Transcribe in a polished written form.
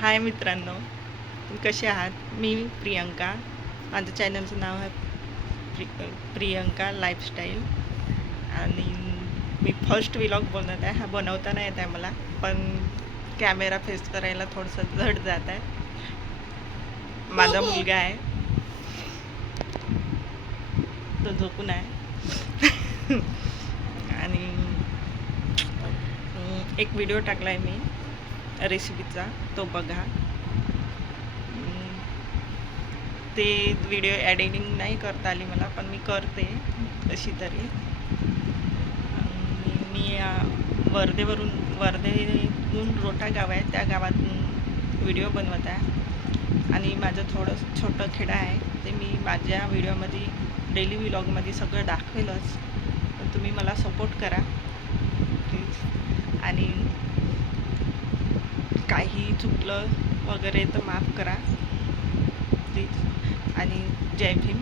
हाय मित्रांनो, तुम्ही कसे आहात? मी प्रियंका. माझं चॅनलचं नाव आहे प्रियंका लाईफस्टाईल. आणि मी फर्स्ट व्लॉग बनवत आहे. हा बनवता नाही येत आहे मला, पण कॅमेरा फेस करायला थोडंसं जड जात आहे. माझा मुलगा आहे, तो झोपून आहे. आणि एक व्हिडिओ टाकला आहे मी रेसिपीचा, तो बघा. ते व्हिडिओ एडिटिंग नाही करता आली मला, पण मी करते कशी तरी. मी वर्धेहून रोठा गाव आहे, त्या गावातून व्हिडिओ बनवत आहे. आणि माझं थोडं छोटं खेडं आहे, ते मी माझ्या व्हिडिओमध्ये डेली व्लॉगमध्ये सगळं दाखवेलच. पण तुम्ही मला सपोर्ट करा प्लीज. आणि काही चुकलं वगैरे तर माफ करा प्लीज. आणि जय भीम.